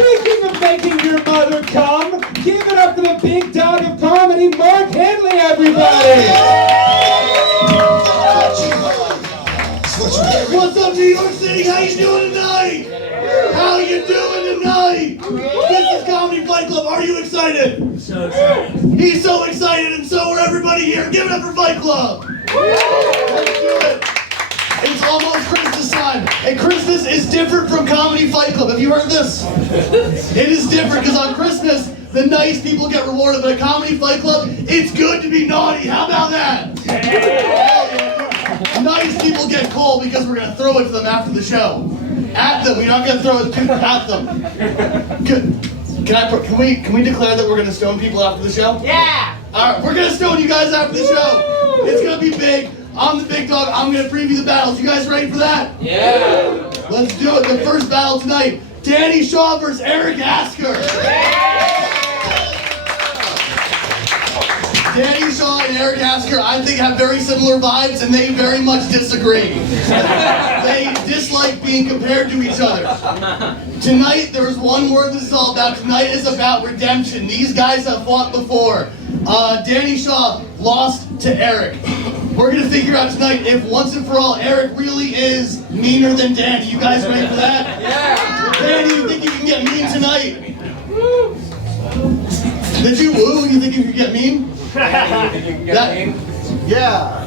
Speaking of making your mother come, give it up for the big dog of comedy, Mark Henely, everybody! What's up, New York City? How you doing tonight? How you doing tonight? This is Comedy Fight Club. Are you excited? So excited. He's so excited, and so are everybody here. Give it up for Fight Club. Let's do it. It's almost Christmas time, and Christmas is different from Comedy Fight Club. Have you heard this? It is different because on Christmas, the nice people get rewarded, but at Comedy Fight Club, it's good to be naughty. How about that? Nice people get cold because we're gonna throw it to them after the show. At them. We're not gonna throw it at them. Can we declare that we're gonna stone people after the show? Yeah! All right, we're gonna stone you guys after the show. It's gonna be big. I'm the big dog. I'm gonna preview the battles. You guys ready for that? Yeah! Let's do it. The first battle tonight: Danny Shaw versus Eric Asker. Danny Shaw and Eric Asker, I think, have very similar vibes, and they very much disagree. They dislike being compared to each other. Tonight, there's one word this is all about. Tonight is about redemption. These guys have fought before. Danny Shaw lost to Eric. We're gonna figure out tonight if once and for all Eric really is meaner than Danny. You guys ready for that? Yeah! Danny, you think you can get mean tonight? Did you woo? You think you can get mean? Yeah.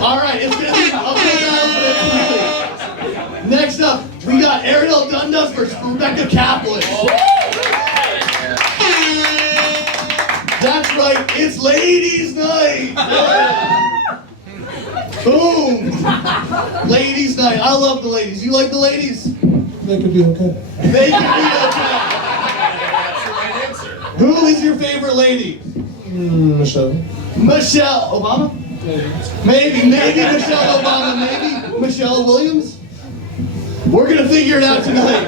All right, it's gonna be upside down. Next up, we got Arielle Dundas versus Rebecca Kaplan. That's right, it's ladies' night. Boom. Ladies' night. I love the ladies. You like the ladies? They could be okay. They can be okay. Who is your favorite lady? Michelle. Michelle Obama? Maybe Michelle Obama, maybe Michelle Williams? We're gonna figure it out tonight.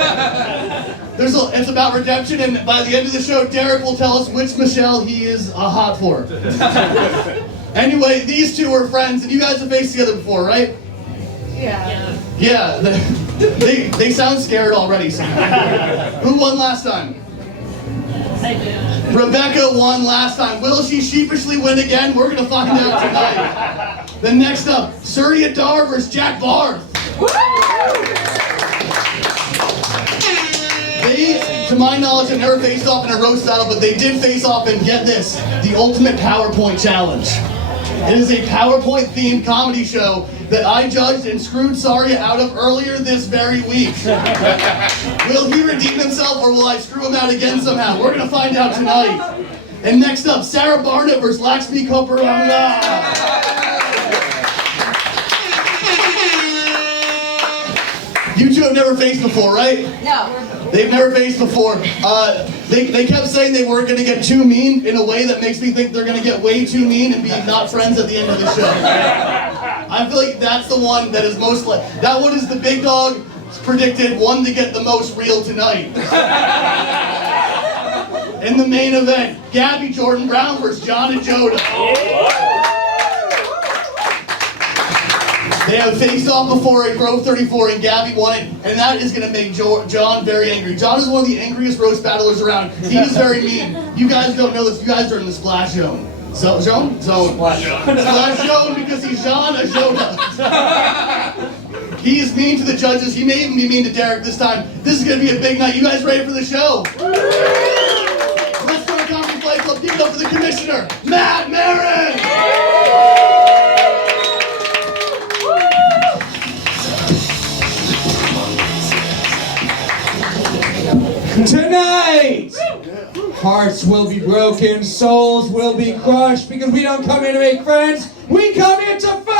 It's about redemption, and by the end of the show, Derick will tell us which Michelle he is hot for. Anyway, these two are friends, and you guys have faced together before, right? Yeah. Yeah, they sound scared already. So. Who won last time? I do. Rebecca won last time. Will she sheepishly win again? We're gonna find out tonight. Then next up, Surya versus Jack Barth. They, to my knowledge, have never faced off in a roast battle, but they did face off in, get this, the ultimate PowerPoint challenge. It is a PowerPoint-themed comedy show that I judged and screwed Surya out of earlier this very week. Will he redeem himself, or will I screw him out again somehow? We're gonna find out tonight. And next up, Sarah Barnitt versus Lakshmi Kopparam. You two have never faced before, right? No. They've never faced before. They kept saying they weren't gonna get too mean in a way that makes me think they're gonna get way too mean and be not friends at the end of the show. I feel like that's the one that is most like, that one is the big dog predicted one to get the most real tonight. In the main event, Gabby Jordan Brown versus John Ajodah. They have faced off before at Grove 34 and Gabby won it, and that is going to make John very angry. John is one of the angriest roast battlers around. He is very mean. You guys don't know this. You guys are in the splash zone. Zone? Splash zone because he's John Ajodah. He is mean to the judges. He may even be mean to Derick this time. This is going to be a big night. You guys ready for the show? Let's go to Comedy Fight Club. Give it up for the commissioner, Maran! Tonight, hearts will be broken, souls will be crushed, because we don't come here to make friends, we come here to fight!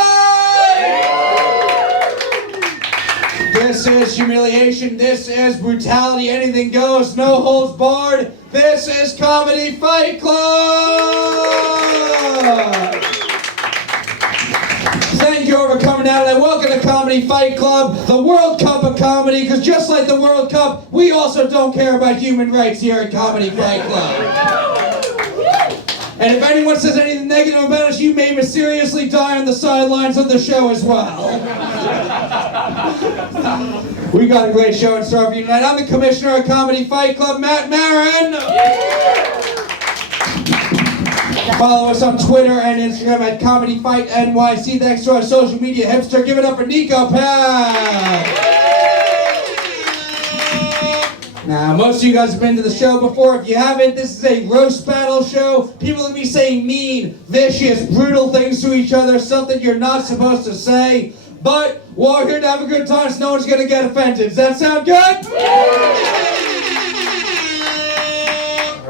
This is humiliation, this is brutality, anything goes, no holds barred. This is Comedy Fight Club! Thank you all for coming out, and welcome to Comedy Fight Club, the World Cup of comedy, because just like the World Cup, we also don't care about human rights here at Comedy Fight Club. And if anyone says anything negative about us, you may mysteriously die on the sidelines of the show as well. We got a great show in store for you tonight. I'm the commissioner of Comedy Fight Club, Maran. Follow us on Twitter and Instagram at Comedy Fight NYC. Thanks to our social media hipster. Give it up for Niko. Now, most of you guys have been to the show before. If you haven't, this is a roast battle show. People are going to be saying mean, vicious, brutal things to each other, something you're not supposed to say. But we're all here to have a good time, so no one's going to get offended. Does that sound good?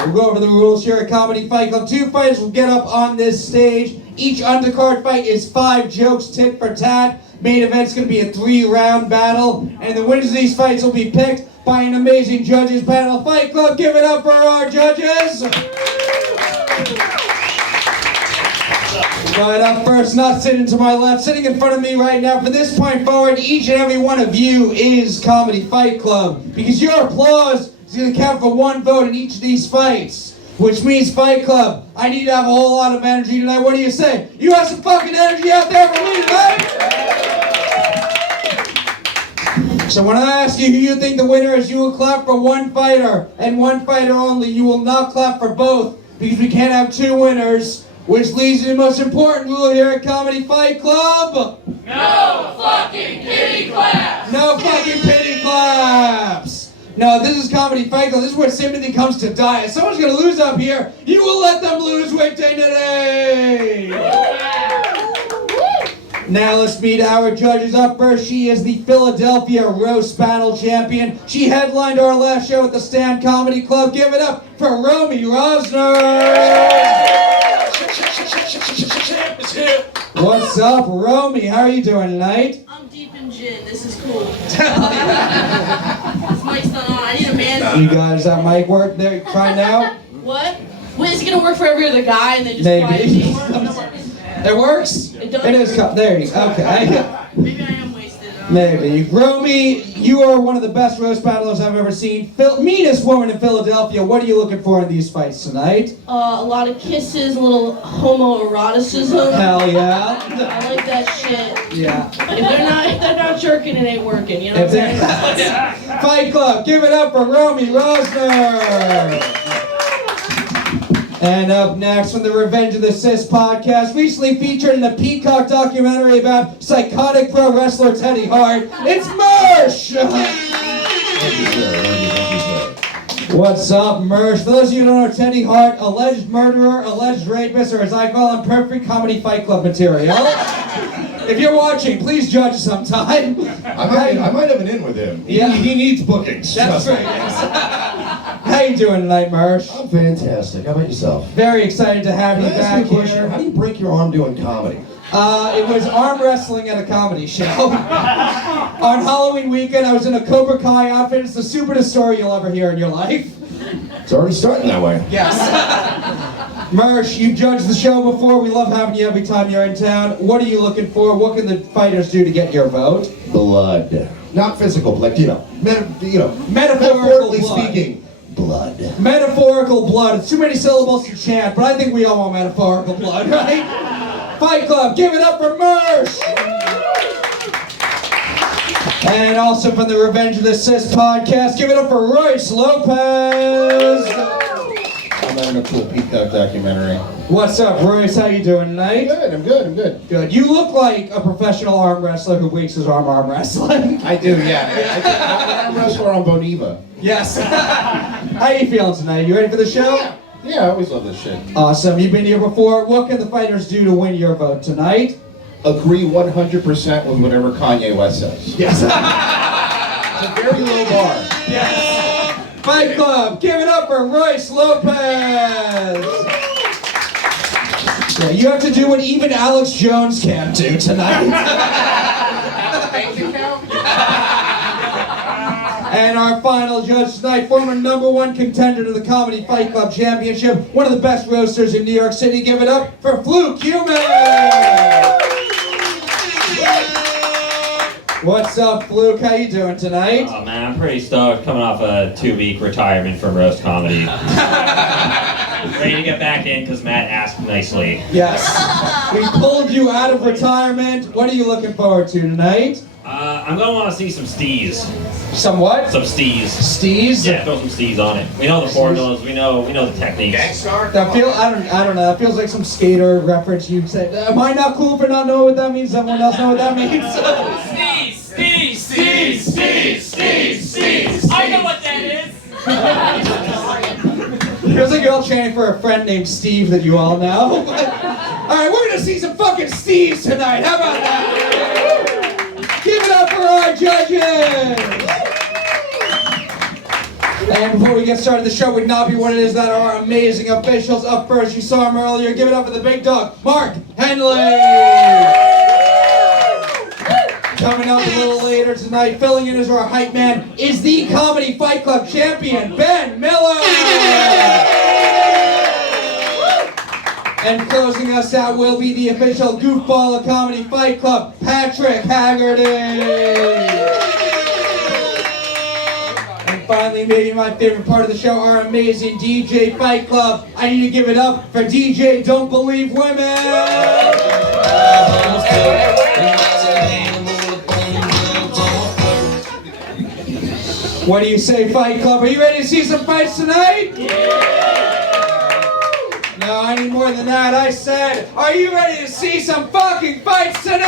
We'll go over the rules here at Comedy Fight Club. 2 fighters will get up on this stage. Each undercard fight is 5 jokes, tit for tat. Main event's going to be a 3-round battle. And the winners of these fights will be picked by an amazing judges panel. Fight Club, give it up for our judges. Right up first, not sitting to my left, sitting in front of me right now. From this point forward, each and every one of you is Comedy Fight Club. Because your applause is going to count for 1 vote in each of these fights. Which means, Fight Club, I need to have a whole lot of energy tonight. What do you say? You have some fucking energy out there for me tonight? So when I ask you who you think the winner is, you will clap for 1 fighter and 1 fighter only. You will not clap for both because we can't have 2 winners. Which leads to the most important rule here at Comedy Fight Club. No fucking pity claps! No fucking pity claps! No, this is Comedy Fight Club. This is where sympathy comes to die. If someone's going to lose up here, you will let them lose with dignity! Now let's meet our judges. Up first, she is the Philadelphia Roast Battle Champion. She headlined our last show at the Stand Comedy Club. Give it up for Romy Rosner! What's up, Romy? How are you doing tonight? I'm deep in gin. This is cool. This mic's not on. I need a man. You guys, that mic work there? Try now? What? Wait, is it gonna work for every other guy and then just Maybe. quiet me? It works? It does. It is. There you go. Okay. Maybe I am wasted. Maybe. Romy, you are one of the best roast battlers I've ever seen. Meanest woman in Philadelphia. What are you looking for in these fights tonight? A lot of kisses, a little homoeroticism. Hell yeah. I like that shit. Yeah. If they're not jerking, it ain't working. You know what I'm saying? Fight Club, give it up for Romy Rosner. And up next from the Revenge of the Cis podcast, recently featured in a Peacock documentary about psychotic pro wrestler Teddy Hart, it's Mersh! Thank you, sir. What's up, Mersh? For those of you who don't know, Teddy Hart, alleged murderer, alleged rapist, or as I call him, perfect Comedy Fight Club material. If you're watching, please judge sometime. I might have an in with him. Yeah. He needs bookings. That's right. Yes. How you doing tonight, Mersh? I'm fantastic. How about yourself? Very excited to have you Can I ask back you a question? here. How do you break your arm doing comedy? It was arm wrestling at a comedy show. On Halloween weekend, I was in a Cobra Kai outfit. It's the stupidest story you'll ever hear in your life. It's already starting that way. Yes. Mersh, you've judged the show before. We love having you every time you're in town. What are you looking for? What can the fighters do to get your vote? Blood. Not physical, like, Metaphorical metaphorically blood. speaking. Blood. Metaphorical blood. It's too many syllables to chant, but I think we all want metaphorical blood, right? Fight Club, give it up for Mersh! And also from the Revenge of the Cis podcast, give it up for Royce Lopez! I'm having a cool Peacock documentary. What's up, Royce? How you doing tonight? I'm good. Good. You look like a professional arm wrestler who wakes his arm wrestling. I do, yeah. I'm a wrestler on Boniva. Yes. How you feeling tonight? You ready for the show? Yeah, I always love this shit. Awesome. You've been here before. What can the fighters do to win your vote tonight? Agree 100% with whatever Kanye West says. Yes. It's a very low bar. Yes. Fight Club, give it up for Royce Lopez. Yeah, you have to do what even Alex Jones can't do tonight. And our final judge tonight, former #1 contender to the Comedy Fight Club Championship, one of the best roasters in New York City. Give it up for Fluke Human. What's up, Fluke? How you doing tonight? Oh man, I'm pretty stoked coming off a 2-week retirement from roast comedy. Ready to get back in because Matt asked nicely. Yes. We pulled you out of retirement. What are you looking forward to tonight? I'm gonna want to see some stees. Some what? Some stees. Stees? Yeah, throw some stees on it. We know the formulas. We know the techniques. That feel I don't know. That feels like some skater reference you said. Am I not cool for not knowing what that means? Someone else know what that means? Steez. I know what that is. Feels like you're all chanting for a friend named Steve that you all know. Alright, we're gonna see some fucking Steves tonight. How about that? Give it up for our judges! And before we get started, the show would not be what it is without our amazing officials. Up first, you saw him earlier. Give it up for the big dog, Mark Henely! Coming up a little later tonight, filling in as our hype man, is the Comedy Fight Club champion, Ben Miller! And closing us out will be the official goofball of Comedy Fight Club, Patrick Haggerty! And finally, maybe my favorite part of the show, our amazing DJ Fight Club. I need to give it up for DJ Don't Believe Women! What do you say, Fight Club? Are you ready to see some fights tonight? No, I need more than that. I said, are you ready to see some fucking fights tonight?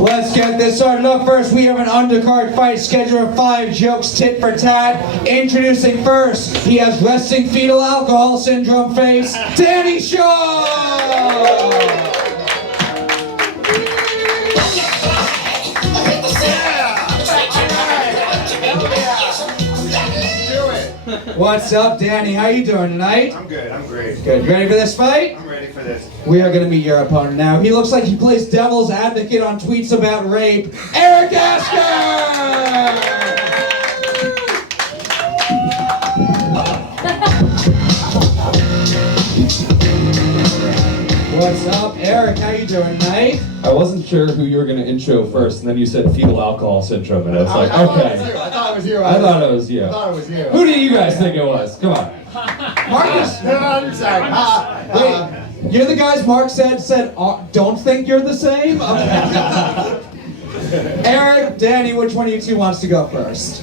Let's get this started. Up first, we have an undercard fight schedule of 5 jokes tit for tat. Introducing first, he has resting fetal alcohol syndrome face, Danny Shaw! What's up, Danny? How you doing tonight? I'm good. I'm great. Good. You ready for this fight? I'm ready for this. We are going to meet your opponent now. He looks like he plays devil's advocate on tweets about rape. Eric Asker! What's up, Eric? How you doing tonight? I wasn't sure who you were going to intro first, and then you said fetal alcohol syndrome, and I was like, okay. I thought it was you. I thought it was you. I thought it was you. Who do you guys think it was? Come on. Marcus. I'm sorry. Wait, you're the guys Mark said don't think you're the same? Okay. Eric, Danny, which one of you two wants to go first?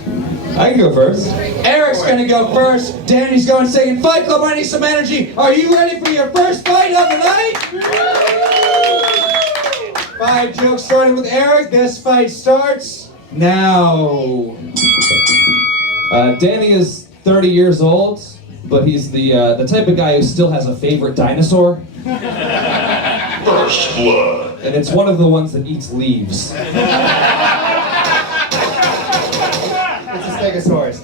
I can go first. Eric's gonna go first. Danny's going second. Fight Club, I need some energy. Are you ready for your first fight of the night? 5 jokes starting with Eric. This fight starts now. Danny is 30 years old, but he's the type of guy who still has a favorite dinosaur. First blood. And it's one of the ones that eats leaves. It's a stegosaurus.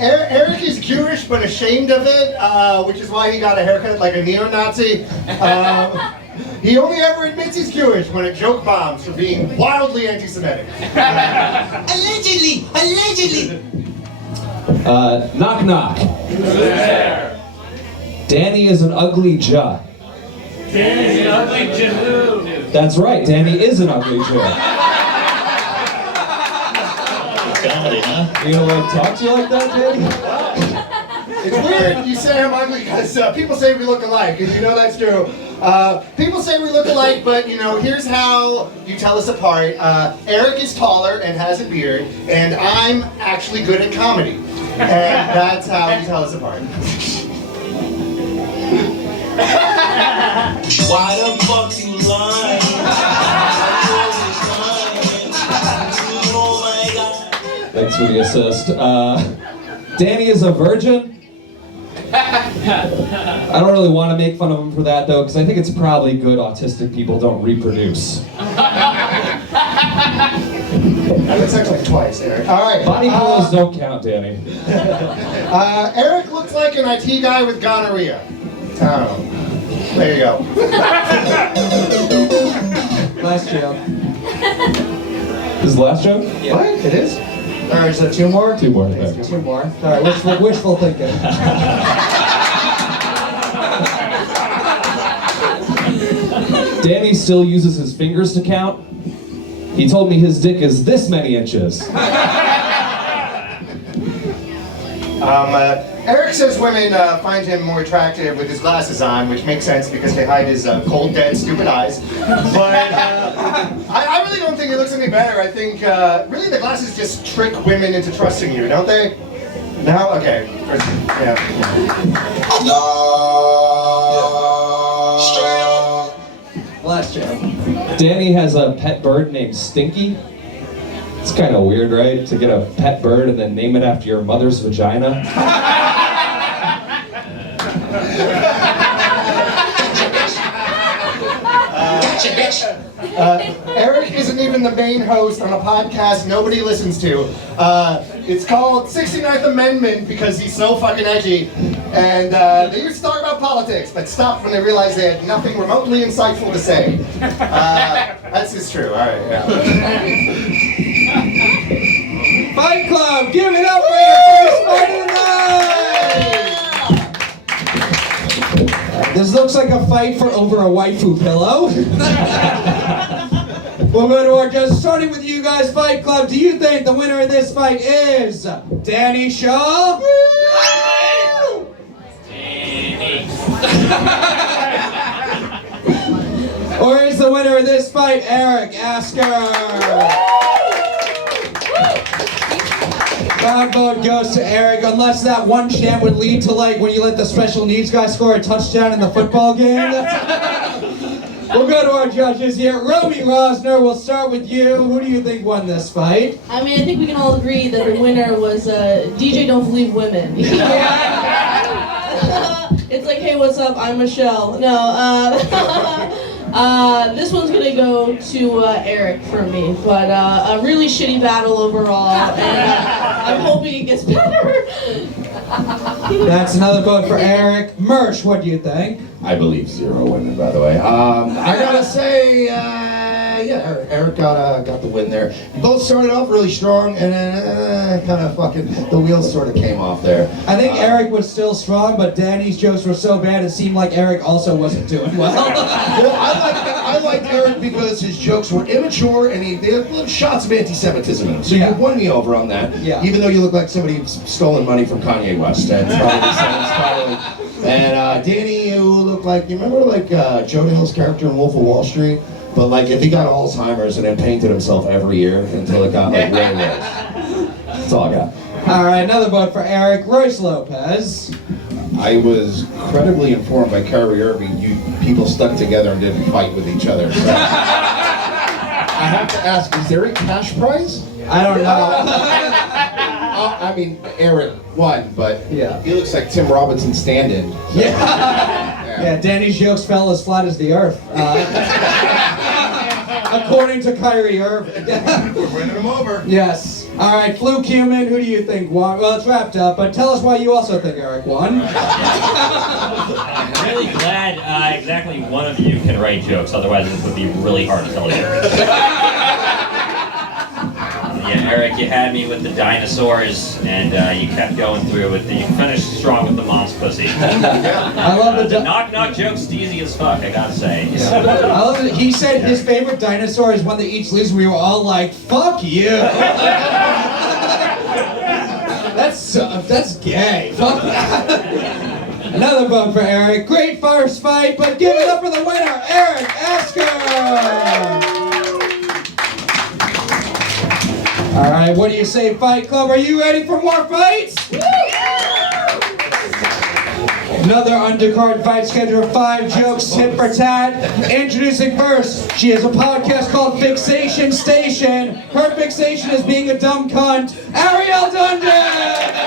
Eric is Jewish but ashamed of it, which is why he got a haircut like a neo-Nazi. He only ever admits he's Jewish when a joke bombs for being wildly anti-Semitic. Allegedly. Knock knock. Who's there? Danny is an ugly Jew. Danny's an ugly Jew. That's right, Danny is an ugly Jew. Comedy, huh? You gonna let him talk to you like that, Danny? It's weird you say I'm ugly because people say we look alike, and you know that's true. People say we look alike, but here's how you tell us apart. Eric is taller and has a beard, and I'm actually good at comedy. And that's how you tell us apart. Why the fuck you lying? Oh my God. Thanks for the assist. Danny is a virgin. I don't really want to make fun of him for that, though, because I think it's probably good autistic people don't reproduce. That's actually twice, Eric. All right. Body pillows don't count, Danny. Eric looks like an IT guy with gonorrhea. I don't know. There you go. Last joke. This is the last joke? Yeah. What? It is? All right, so 2 more? 2 more. Okay, 2 more. All right, wishful thinking. Danny still uses his fingers to count. He told me his dick is this many inches. Eric says women find him more attractive with his glasses on, which makes sense because they hide his cold, dead, stupid eyes. But I really don't think he looks any better. I think really the glasses just trick women into trusting you, don't they? No? Okay. Yeah. Last joke. Danny has a pet bird named Stinky. It's kind of weird, right? To get a pet bird and then name it after your mother's vagina. Eric isn't even the main host on a podcast nobody listens to. It's called 69th Amendment because he's so fucking edgy. And they used to talk about politics, but stopped when they realized they had nothing remotely insightful to say. That's just true. All right, yeah. Fight Club, give it up for your first fight of the night! This looks like a fight for over a waifu pillow. We'll go to our judges, starting with you guys, Fight Club. Do you think the winner of this fight is Danny Shaw? Or is the winner of this fight Eric Asker? Round vote goes to Eric, unless that one chant would lead to like when you let the special needs guy score a touchdown in the football game. We'll go to our judges here. Romy Rosner, we'll start with you. Who do you think won this fight? I mean, I think we can all agree that the winner was DJ Don't Believe Women. It's like, hey, what's up? I'm Michelle. No, this one's gonna go to Eric for me, but a really shitty battle overall, and I'm hoping it gets better. That's another vote for Eric. Mersh, what do you think? I believe 0 women, by the way. I gotta say, yeah, Eric got the win there. Both started off really strong, and then kind of fucking the wheels sort of came off there. I think Eric was still strong, but Danny's jokes were so bad it seemed like Eric also wasn't doing well. Well, I liked Eric because his jokes were immature and they had little shots of anti-Semitism in them. So Yeah. you won me over on that. Yeah. Even though you look like somebody who's stolen money from Kanye West. And Danny, who looked like, you remember like Jonah Hill's character in Wolf of Wall Street? But like if he got Alzheimer's and then painted himself every year until it got like really worse. That's all I got. All right, another vote for Eric. Royce Lopez. I was credibly informed by Kyrie Irving, you people stuck together and didn't fight with each other. So. I have to ask, is there a cash prize? I don't know. I mean, Eric won, but Yeah. he looks like Tim Robinson stand-in. So, Yeah, Danny's jokes fell as flat as the earth. According to Kyrie Irving. We're winning him over. Yes. All right, Fluke Human, who do you think won? Well, it's wrapped up, but tell us why you also think Eric won. I'm really glad exactly one of you can write jokes, otherwise it would be really hard to tell a joke. Yeah, Eric, you had me with the dinosaurs, and you kept going through with you finished strong with the mom's pussy. I love The knock-knock joke's easy as fuck, I gotta say. I love it. He said his favorite dinosaur is one that eats leaves. We were all like, "Fuck you." That's gay. Fuck that. Another vote for Eric. Great first fight, but give it up for the winner, Eric Asker. All right, what do you say, Fight Club? Are you ready for more fights? Another undercard fight schedule of 5 jokes, tit for tat. Introducing first, she has a podcast called Fixation Station. Her fixation is being a dumb cunt, Arielle Dundas!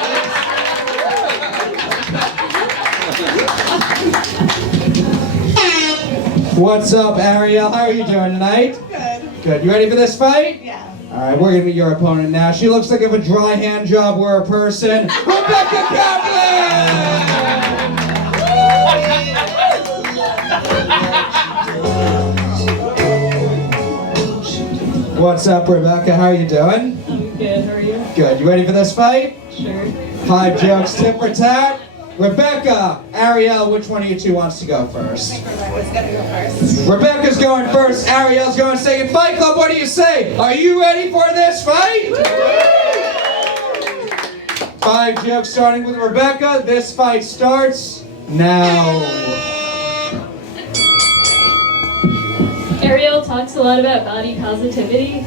What's up, Arielle? How are you doing tonight? Good. Good. You ready for this fight? Yeah. All right, we're gonna meet your opponent now. She looks like if a dry hand job were a person. Rebecca Kaplan! What's up, Rebecca? How are you doing? I'm good, how are you? Good. You ready for this fight? Sure. 5 jokes, tit for tat. Rebecca, Arielle, which one of you two wants to go first? Rebecca's gonna go first. Rebecca's going first, Arielle's going second. Fight Club, what do you say? Are you ready for this fight? 5 jokes starting with Rebecca. This fight starts now. Arielle talks a lot about body positivity.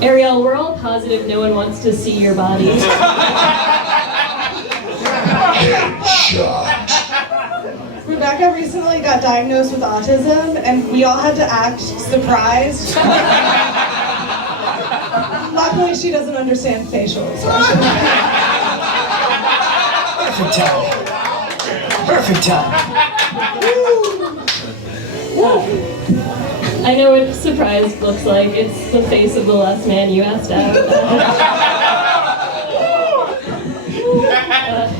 Arielle, we're all positive no one wants to see your body. Rebecca recently got diagnosed with autism, and we all had to act surprised. Luckily, she doesn't understand facial expressions. Perfect time. Perfect time. I know what surprise looks like. It's the face of the last man you asked out.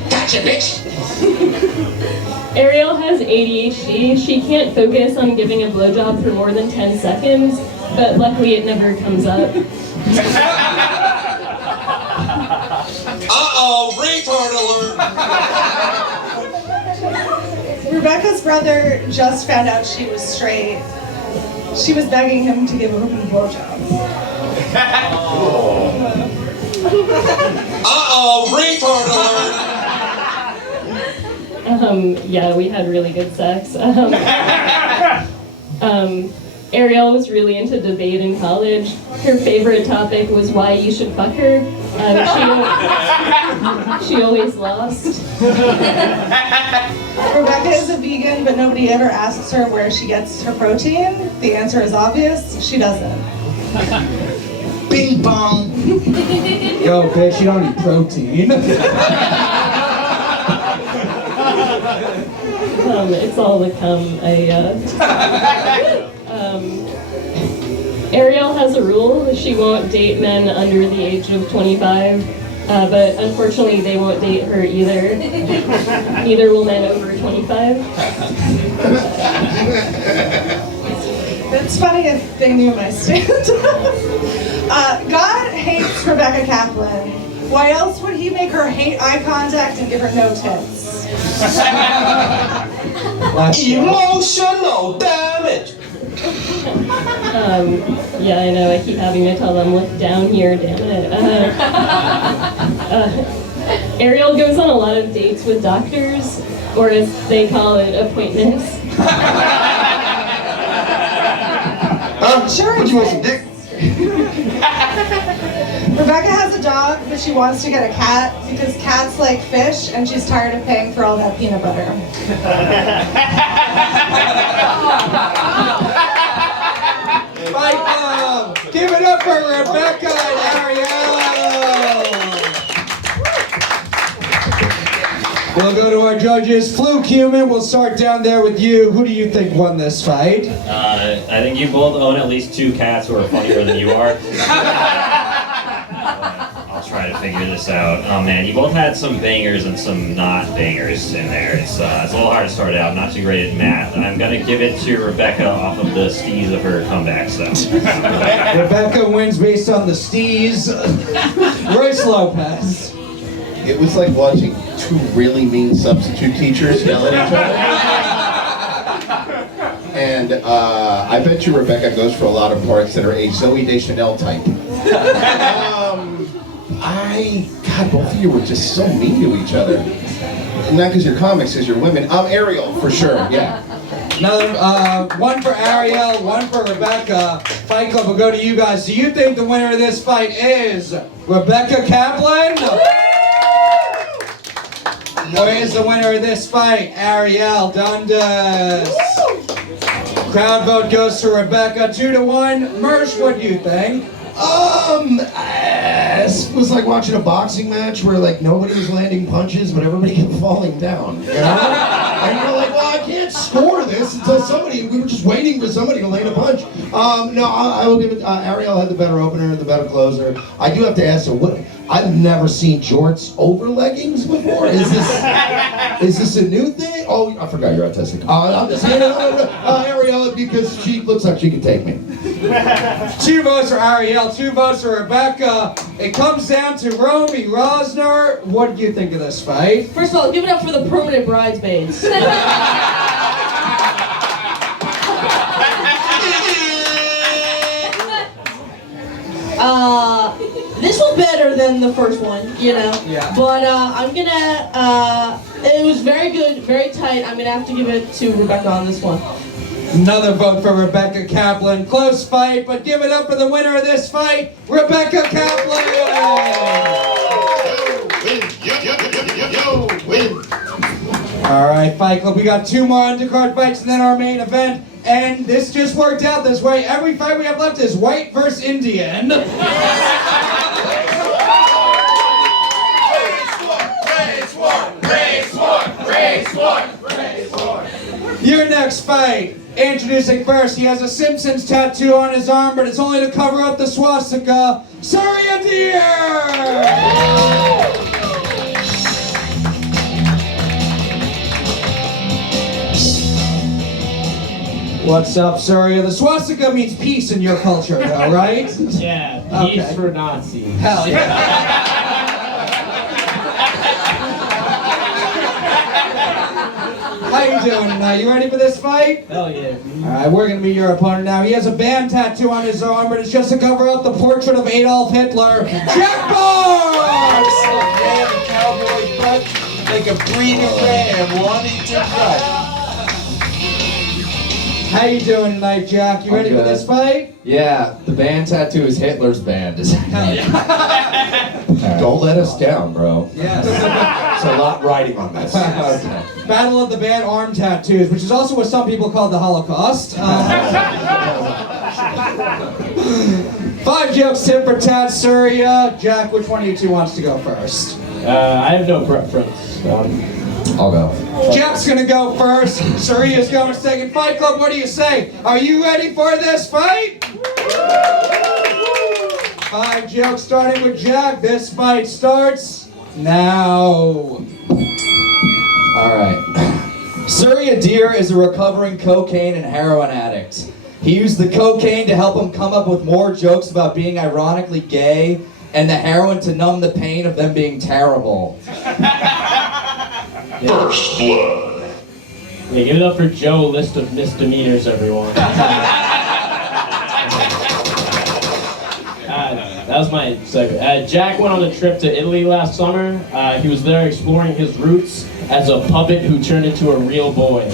Gotcha, bitch. Arielle has ADHD. She can't focus on giving a blowjob for more than 10 seconds, but luckily it never comes up. Uh-oh, retard alert. Rebecca's brother just found out she was straight. She was begging him to give her a blowjob. Uh-oh, retard alert. Yeah, we had really good sex. Arielle was really into debate in college. Her favorite topic was why you should fuck her. She always lost. Rebecca is a vegan, but nobody ever asks her where she gets her protein. The answer is obvious, she doesn't. Bing bong. Yo, bitch, you don't need protein. It's all the cum. Arielle has a rule. She won't date men under the age of 25, but unfortunately they won't date her either. Neither will men over 25. It's funny if they knew my stand. God hates Rebecca Kaplan. Why else would he make her hate eye contact and give her no tits? Emotional damage. Yeah, I know. I keep having to tell them, look down here, damn it. Arielle goes on a lot of dates with doctors, or as they call it, appointments. Sure. Would you want some dick? Rebecca has a dog, but she wants to get a cat because cats like fish, and she's tired of paying for all that peanut butter. Fight Club! Give it up for Rebecca and Arielle! We'll go to our judges. Fluke Human, we'll start down there with you. Who do you think won this fight? I think you both own at least 2 cats who are funnier than you are. I'll try to figure this out. Oh man, you both had some bangers and some not bangers in there. It's a little hard to start out. I'm not too great at math. And I'm gonna give it to Rebecca off of the steez of her comeback. So Rebecca wins based on the steez. Royce Lopez. It was like watching 2 really mean substitute teachers yell at each other. And I bet you Rebecca goes for a lot of parts that are a Zoe Deschanel type. God, both of you were just so mean to each other. Not because you're comics, because you're women. Arielle, for sure, yeah. Another, one for Arielle, one for Rebecca. Fight Club will go to you guys. Do you think the winner of this fight is Rebecca Kaplan? Or is the winner of this fight Arielle Dundas? Crowd vote goes to Rebecca, 2-1. Mersh, what do you think? It was like watching a boxing match where like nobody was landing punches, but everybody kept falling down. You know? And you're like, well, I can't score this until we were just waiting for somebody to land a punch. No, I will give it, Arielle had the better opener, the better closer. I do have to ask her, I've never seen jorts over leggings before. Is this a new thing? Oh, I forgot you're autistic. I'm just saying Arielle because she looks like she could take me. 2 votes for Arielle, 2 votes for Rebecca. It comes down to Romy Rosner. What do you think of this fight? First of all, give it up for the permanent bridesmaids. This was better than the first one, you know. Yeah. But I'm gonna. It was very good, very tight. I'm gonna have to give it to Rebecca on this one. Another vote for Rebecca Kaplan. Close fight, but give it up for the winner of this fight, Rebecca Kaplan! All right, Fight Club, we got 2 more undercard fights and then our main event. And this just worked out this way. Every fight we have left is white versus Indian. Your next fight. Introducing first, he has a Simpsons tattoo on his arm, but it's only to cover up the swastika. Surya What's up, Surya? The swastika means peace in your culture, though, right? Yeah, peace Okay. for Nazis. Hell yeah. How you doing tonight? You ready for this fight? Hell yeah. Alright, we're gonna be your opponent now. He has a band tattoo on his arm, but it's just to cover up the portrait of Adolf Hitler. Jack Barth! Man, the cowboy butt like a breeding ram wanting to cut. How you doing tonight, Jack? You ready for this fight? Yeah, the band tattoo is Hitler's band. Hell yeah. Don't let us down, bro. Yes. It's a lot riding on this. Battle of the Band arm tattoos, which is also what some people call the Holocaust. 5 jokes, tip for tat, Surya. Jack, which one of you two wants to go first? I have no preference. I'll go. Jack's gonna go first. Surya's going second. Fight Club, what do you say? Are you ready for this fight? 5 jokes starting with Jack. This fight starts now. Alright. Surya Deer is a recovering cocaine and heroin addict. He used the cocaine to help him come up with more jokes about being ironically gay, and the heroin to numb the pain of them being terrible. First blood. Yeah, give it up for Joe, list of misdemeanors, everyone. That was my segment. Jack went on a trip to Italy last summer. He was there exploring his roots as a puppet who turned into a real boy.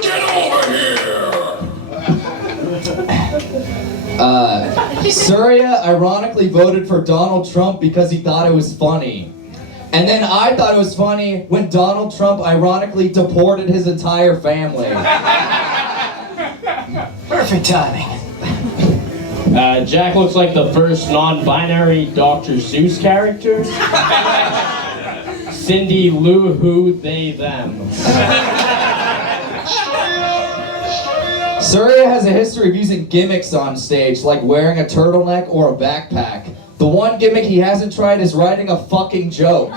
Get over here! Surya ironically voted for Donald Trump because he thought it was funny. And then I thought it was funny when Donald Trump ironically deported his entire family. Perfect timing. Jack looks like the first non-binary Dr. Seuss character. Cindy, Lou, who, they, them. Surya has a history of using gimmicks on stage, like wearing a turtleneck or a backpack. The one gimmick he hasn't tried is writing a fucking joke.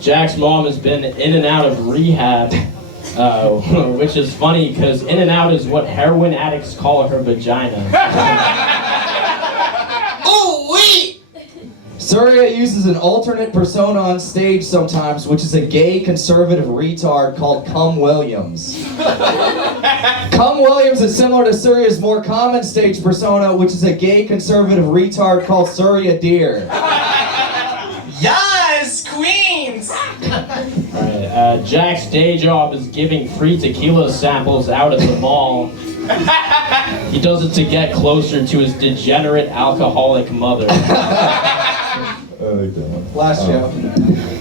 Jack's mom has been in and out of rehab, which is funny because in and out is what heroin addicts call her vagina. Oh, wait! Surya uses an alternate persona on stage sometimes, which is a gay conservative retard called Cum Williams. Cum Williams is similar to Surya's more common stage persona, which is a gay conservative retard called Surya Deer. Yes, Queens! Alright, Jack's day job is giving free tequila samples out at the mall. He does it to get closer to his degenerate alcoholic mother. Last joke.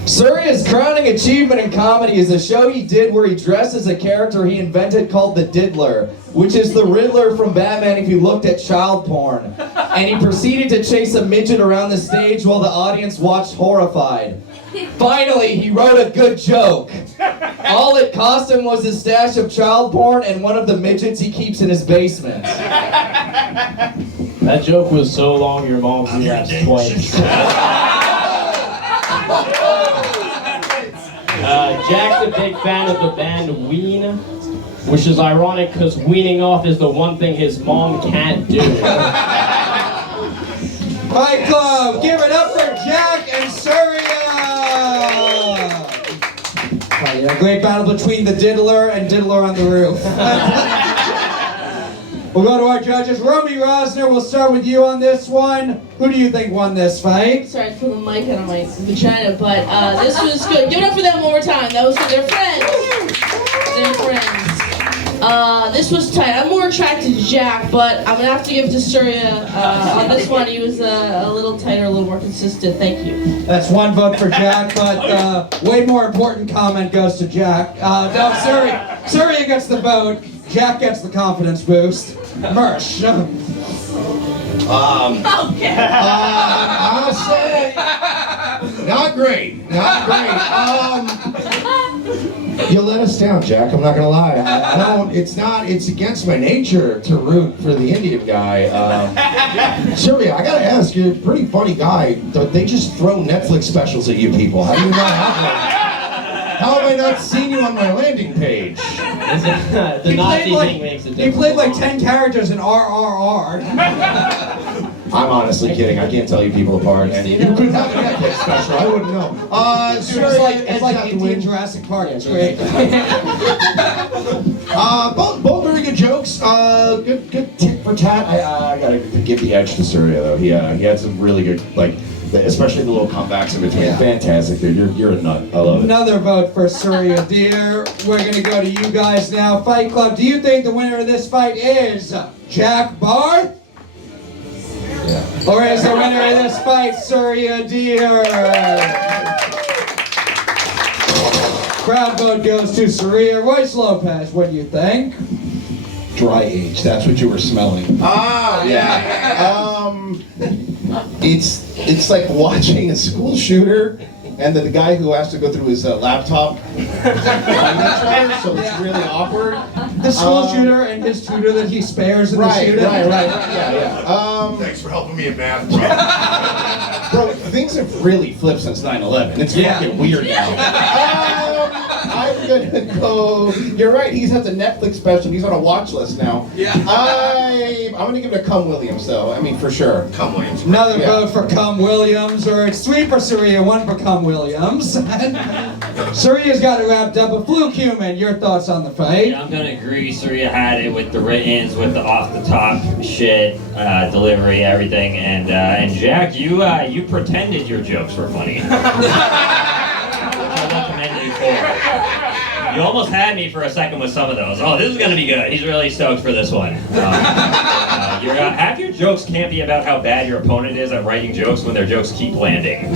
Surya's crowning achievement in comedy is a show he did where he dressed as a character he invented called the Diddler, which is the Riddler from Batman if you looked at child porn. And he proceeded to chase a midget around the stage while the audience watched horrified. Finally, he wrote a good joke. All it cost him was a stash of child porn and one of the midgets he keeps in his basement. That joke was so long your mom relapsed twice. Jack's a big fan of the band Ween, which is ironic because weaning off is the one thing his mom can't do. Fight Club, give it up for Jack and Surya! A great battle between the Diddler and Diddler on the Roof. We'll go to our judges. Romy Rosner, we'll start with you on this one. Who do you think won this fight? Sorry to put the mic on my vagina, but this was good. Give it up for them one more time. That was for their friends. Their friends. This was tight. I'm more attracted to Jack, but I'm gonna have to give it to Surya. On this one, he was a little tighter, a little more consistent. Thank you. That's one vote for Jack, but way more important comment goes to Jack. No, Surya gets the vote. Jack gets the confidence boost. Mersh. I'll say, not great. You let us down, Jack. I'm not gonna lie. I don't. It's against my nature to root for the Indian guy. Surya, I gotta ask. You're a pretty funny guy. They just throw Netflix specials at you people. How do you not have one? How have I not seen you on my landing page? The Nazi thing makes it He played like 10 characters in RRR. I'm honestly kidding. I can't tell you people apart. And you could have a Netflix special. I wouldn't know. It's like Indian Jurassic Park. It's great. Both very good jokes. Good tit for tat. I gotta give the edge to Surya though. He had some really good, like, especially the little comebacks in between. Yeah. Fantastic, dude. You're a nut. I love it. Another vote for Surya, dear. We're gonna go to you guys now. Fight Club. Do you think the winner of this fight is Jack Barth? Yeah. Or is the winner of this fight Surya, dear? Crowd vote goes to Surya. Royce Lopez, what do you think? Dry age. That's what you were smelling. Ah, yeah. It's like watching a school shooter, and then the guy who has to go through his laptop, so it's really awkward. The school shooter and his tutor that he spares in the shooting. Right. Yeah. Thanks for helping me in math, Bro, things have really flipped since 9/11. It's fucking weird now. I'm gonna go. You're right. He's has a Netflix special. He's on a watch list now. Yeah. I'm gonna give it to Cum Williams, though. I mean, for sure. Cum Williams. Another vote for Cum Williams, or it's 3 for Surya, 1 for Cum Williams. Surya's got it wrapped up. A Fluke Human, your thoughts on the fight? Yeah, I'm gonna agree. Surya had it with the written-ins, with the off-the-top shit, delivery, everything, and Jack, you pretended your jokes were funny. Which I will commend you for. You almost had me for a second with some of those. Oh, this is gonna be good. He's really stoked for this one. Half your jokes can't be about how bad your opponent is at writing jokes when their jokes keep landing.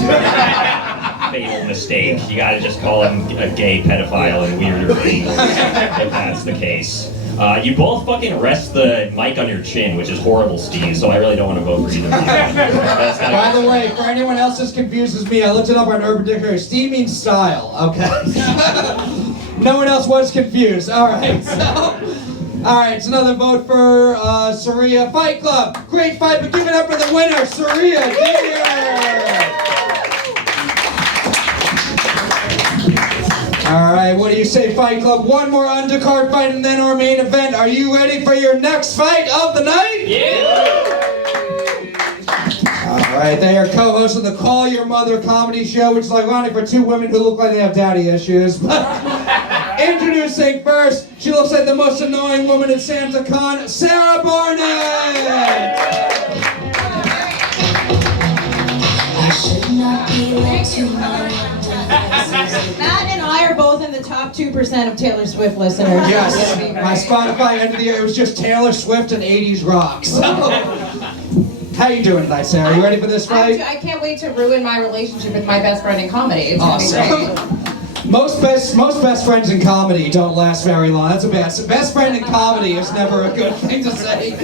Fatal mistake. You gotta just call him a gay pedophile and weirder things if that's the case. You both fucking rest the mic on your chin, which is horrible, Steve, so I really don't want to vote for either of you. By the way, for anyone else this confuses me, I looked it up on Urban Dictionary. Steve means style, okay? No one else was confused. Alright, so another vote for Surya. Fight Club. Great fight, but give it up for the winner, Surya, dear! Alright, what do you say, Fight Club? One more undercard fight and then our main event. Are you ready for your next fight of the night? Yeah! Alright, they are co-hosts of the Call Your Mother comedy show, which is ironic for two women who look like they have daddy issues. But introducing first, she looks like the most annoying woman at Santa Con, Sarah Barnitt! Matt and I are both in the top 2% of Taylor Swift listeners. Yes, my Spotify end of the year, it was just Taylor Swift and 80s rock. So, how you doing tonight, Sarah? You ready for this fight? I can't wait to ruin my relationship with my best friend in comedy. It's awesome. Gonna be great. Most best friends in comedy don't last very long. That's a best friend in comedy is never a good thing to say.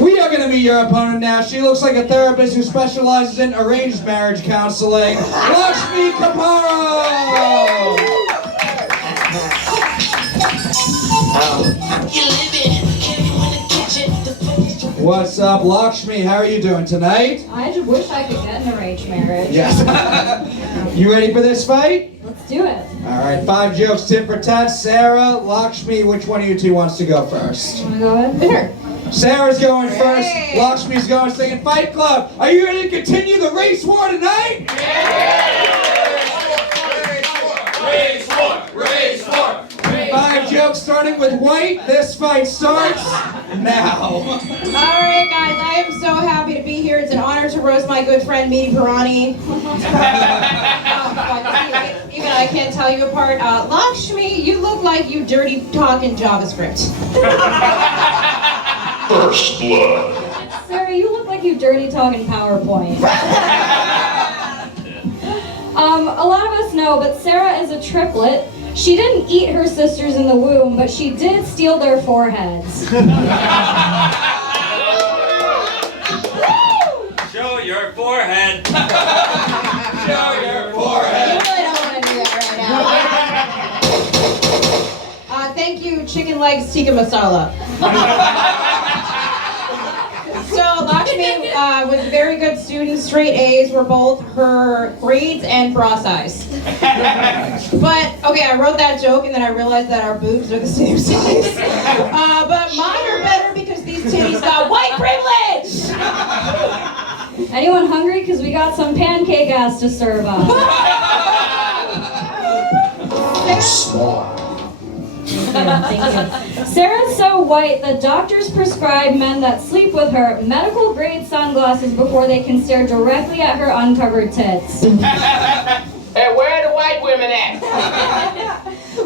We are going to meet your opponent now. She looks like a therapist who specializes in arranged marriage counseling. Lakshmi Kopparam! What's up, Lakshmi? How are you doing tonight? I just wish I could get an arranged marriage. Yes. You ready for this fight? Let's do it. All right, 5 jokes, tit for tat. Sarah, Lakshmi, which one of you two wants to go first? Wanna go ahead? Sure. Sarah's going first. Lakshmi's going second. Fight Club, are you ready to continue the race war tonight? Race war! Race war! Race war! 5 jokes starting with White. This fight starts now. All right, guys, I am so happy to be here. It's an honor to roast my good friend, Meaty Pirani. Even I can't tell you apart. Lakshmi, you look like you dirty talk in JavaScript. First blood. Sarah, you look like you dirty talk in PowerPoint. A lot of us know, but Sarah is a triplet. She didn't eat her sisters in the womb, but she did steal their foreheads. Show your forehead. Show your forehead. You really don't want to do that right now. Thank you, chicken legs tikka masala. So Lakshmi was a very good student. Straight A's were both her grades and bra size. But okay, I wrote that joke and then I realized that our boobs are the same size. But mine are better because these titties got white privilege. Anyone hungry? Because we got some pancake ass to serve up. Thank you. Sarah's so white that doctors prescribe men that sleep with her medical grade sunglasses before they can stare directly at her uncovered tits. Hey, where are the white women at?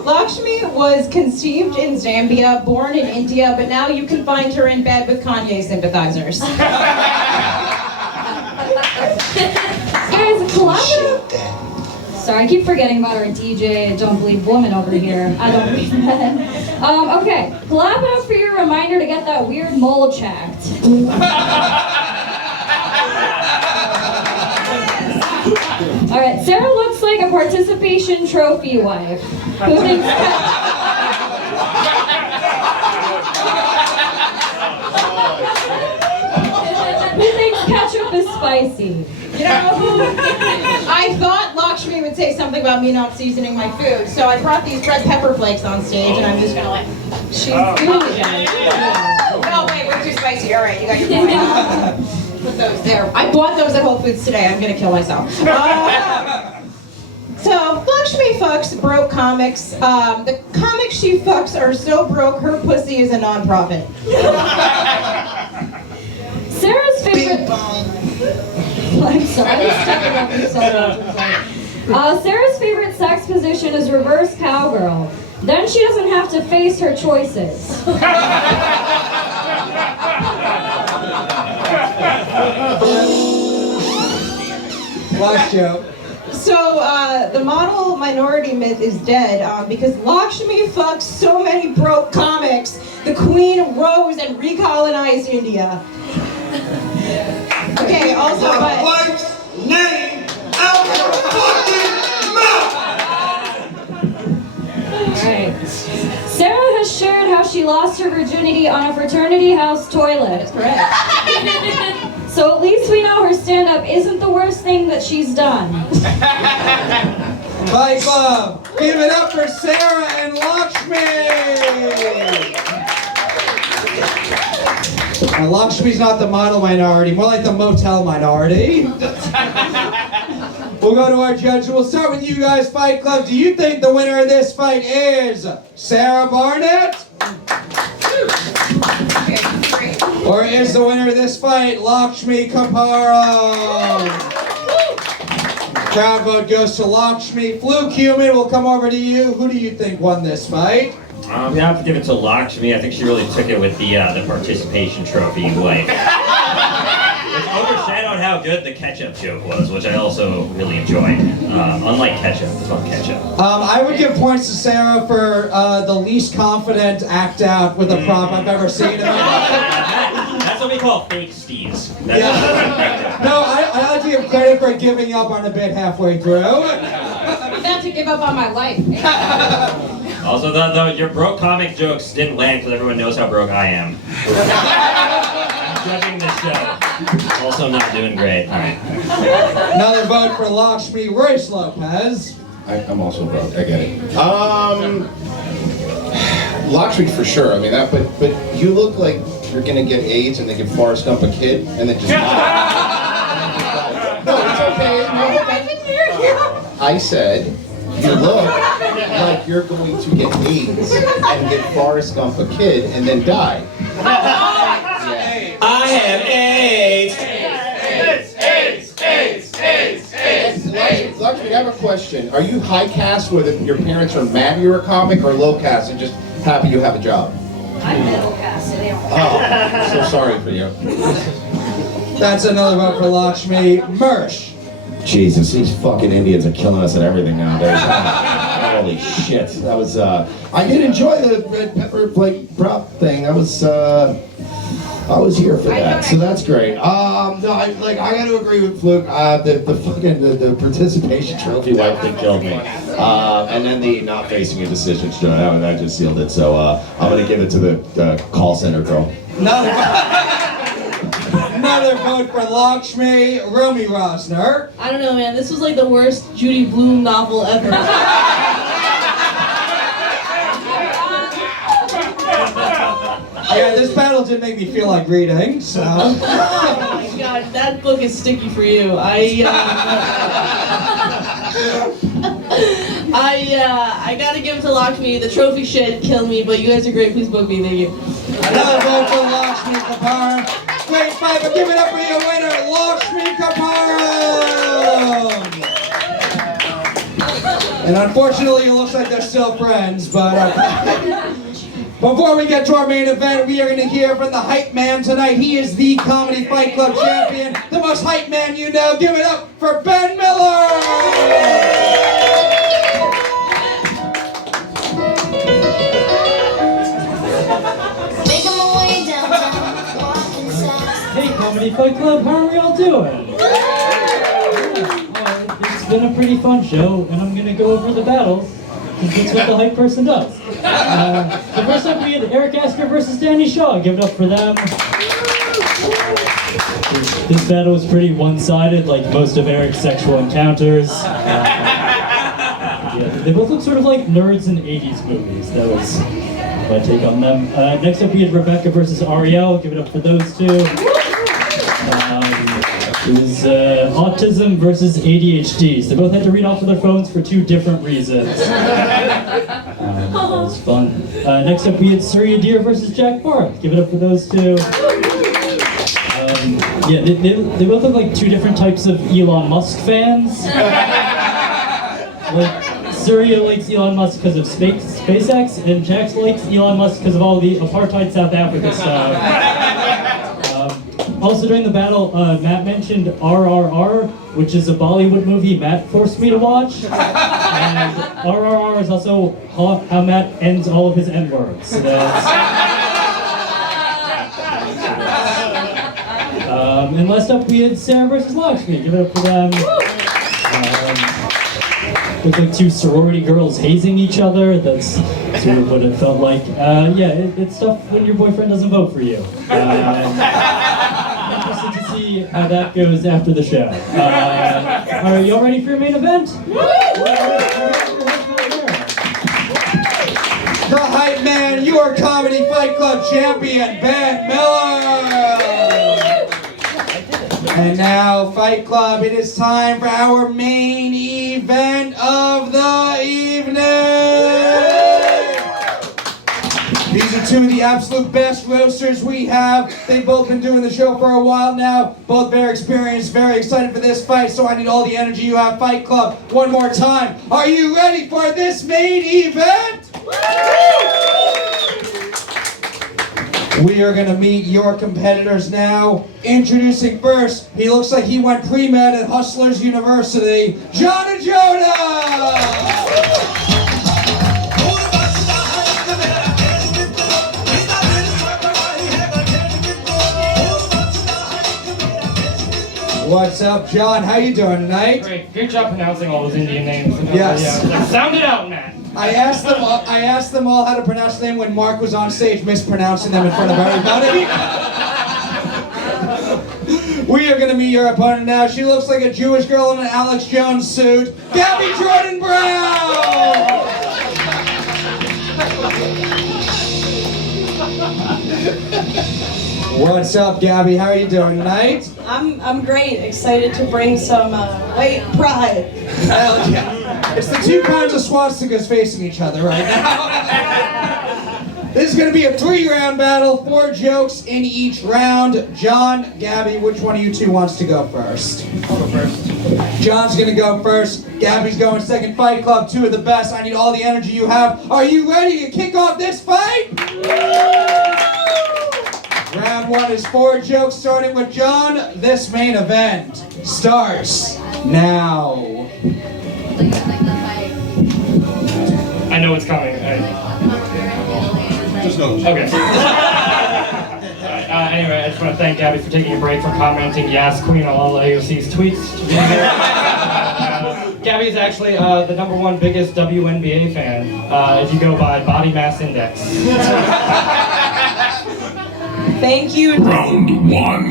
Lakshmi was conceived in Zambia, born in India, but now you can find her in bed with Kanye sympathizers. Guys, collaborative. Sorry, I keep forgetting about our DJ, Don't Believe Woman over here. I don't believe men. Okay, collaborative for your reminder to get that weird mole checked. All right, Sarah looks like a participation trophy wife. Who thinks ketchup is spicy? You know, I thought Lakshmi would say something about me not seasoning my food, so I brought these red pepper flakes on stage, and I'm just gonna like, she's doing it. No, wait, we're too spicy. All right, you got your point. Put those there. I bought those at Whole Foods today. I'm gonna kill myself. So, Lakshmi fucks broke comics. The comics she fucks are so broke, her pussy is a non-profit. Sarah's favorite... I'm sorry, I'm stepping up in so much. Sarah's favorite sex position is reverse cowgirl. Then she doesn't have to face her choices. Last joke. So, the model minority myth is dead because Lakshmi fucks so many broke comics, the queen rose and recolonized India. Okay, also, but... Wife's name out your fucking mouth! Alright. Sarah has shared how she lost her virginity on a fraternity house toilet. That's correct. So at least we know her stand-up isn't the worst thing that she's done. Fight Club, give it up for Sarah and Lakshmi! Now, Lakshmi's not the model minority, more like the motel minority. We'll go to our judge. We'll start with you guys, Fight Club. Do you think the winner of this fight is Sarah Barnitt? Or is the winner of this fight Lakshmi Kopparam? Crowd vote goes to Lakshmi. Fluke Human, we'll come over to you. Who do you think won this fight? I'm gonna have to give it to Lakshmi. I think she really took it with the participation trophy wife. Which overshadowed how good the ketchup joke was, which I also really enjoyed. Unlike ketchup, it's not ketchup. I would give points to Sarah for the least confident act out with a prop I've ever seen in my life. That's what we call fake steez. No, I like to give credit for giving up on a bit halfway through. I'm about to give up on my life. Also, your broke comic jokes didn't land because everyone knows how broke I am. Judging this show. Also not doing great. All right. Another vote for Lakshmi. Royce Lopez. I'm also broke. I get it. Lakshmi for sure. I mean that, but you look like you're gonna get AIDS and they can Forrest Gump a kid and then just. No, it's okay. No, I said you look. like you're going to get AIDS and get Forrest Gump a kid and then die. I have AIDS. Lakshmi, I have a question. Are you high caste where your parents are mad you're a comic, or low caste and just happy you have a job? I'm middle caste, so they don't. Oh, so sorry for you. That's another vote for Lakshmi. Mersh. Jesus, these fucking Indians are killing us at everything nowadays. Holy shit. That was, I did enjoy the red pepper plate prop thing. I was here for that, so that's great. No, I got to agree with Fluke. The participation trophy wipe thing killed me. And then the not facing a decision, that just sealed it. So I'm gonna give it to the call center girl. Another vote for Lakshmi. Romy Rosner. I don't know, man. This was like the worst Judy Blume novel ever. Yeah, this battle did make me feel like reading, so. Oh my god, that book is sticky for you. I gotta give it to Lakshmi. The trophy shit killed me, but you guys are great. Please book me. Thank you. Another vote for Lakshmi Kopparam. Great fight, but give it up for your winner, Lakshmi Kopparam. And unfortunately, it looks like they're still friends, but before we get to our main event, we are going to hear from the hype man tonight. He is the Comedy Fight Club champion, the most hype man you know. Give it up for Ben Miller! Hey, Comedy Fight Club, how are we all doing? It's been a pretty fun show, and I'm going to go over the battles, because that's what the hype person does. So first up, we had Eric Asker versus Danny Shaw. Give it up for them. This battle was pretty one-sided, like most of Eric's sexual encounters. Yeah, they both look sort of like nerds in 80s movies. That was my take on them. Next up, we had Rebecca versus Arielle. Give it up for those two. It was autism versus ADHD. So they both had to read off of their phones for two different reasons. That was fun. Next up, we had Surya versus Jack Barth. Give it up for those two. Yeah, they both look like two different types of Elon Musk fans. Like, Surya likes Elon Musk because of SpaceX, and Jack likes Elon Musk because of all the apartheid South Africa stuff. Also during the battle, Matt mentioned RRR, which is a Bollywood movie Matt forced me to watch. And RRR is also how Matt ends all of his N-words. So and last up we had Sarah versus Lakshmi. Give it up for them. Looked like two sorority girls hazing each other. That's sort of what it felt like. Yeah, it's tough when your boyfriend doesn't vote for you. Interested to see how that goes after the show. Are y'all ready for your main event? The hype man, your Comedy Fight Club champion, Ben Miller! And now, Fight Club, it is time for our main event of the evening! These are two of the absolute best roasters we have. They've both been doing the show for a while now. Both very experienced, very excited for this fight, so I need all the energy you have. Fight Club, one more time. Are you ready for this main event? We are going to meet your competitors now. Introducing first, he looks like he went pre-med at Hustlers University, John Ajodah! What's up, John? How you doing tonight? Great. Good job pronouncing all those Indian names. Yes. Yeah. Sound it out, man. I asked them all how to pronounce the name when Mark was on stage mispronouncing them in front of everybody. We are going to meet your opponent now. She looks like a Jewish girl in an Alex Jones suit. Gabby Jordan Brown! What's up, Gabby? How are you doing tonight? I'm great. Excited to bring some white pride. Hell yeah. It's the two kinds of swastikas facing each other right now. This is going to be a 3-round battle, 4 jokes in each round. John, Gabby, which one of you two wants to go first? I'll go first. John's going to go first. Gabby's going second. Fight Club, 2 of the best. I need all the energy you have. Are you ready to kick off this fight? Round 1 is 4 jokes, starting with John. This main event starts now. I know it's coming. Just know. Okay. Anyway, I just want to thank Gabby for taking a break from commenting "Yes, Queen" on all AOC's tweets. Gabby is actually the #1 biggest WNBA fan, if you go by body mass index. Thank you. Round 1.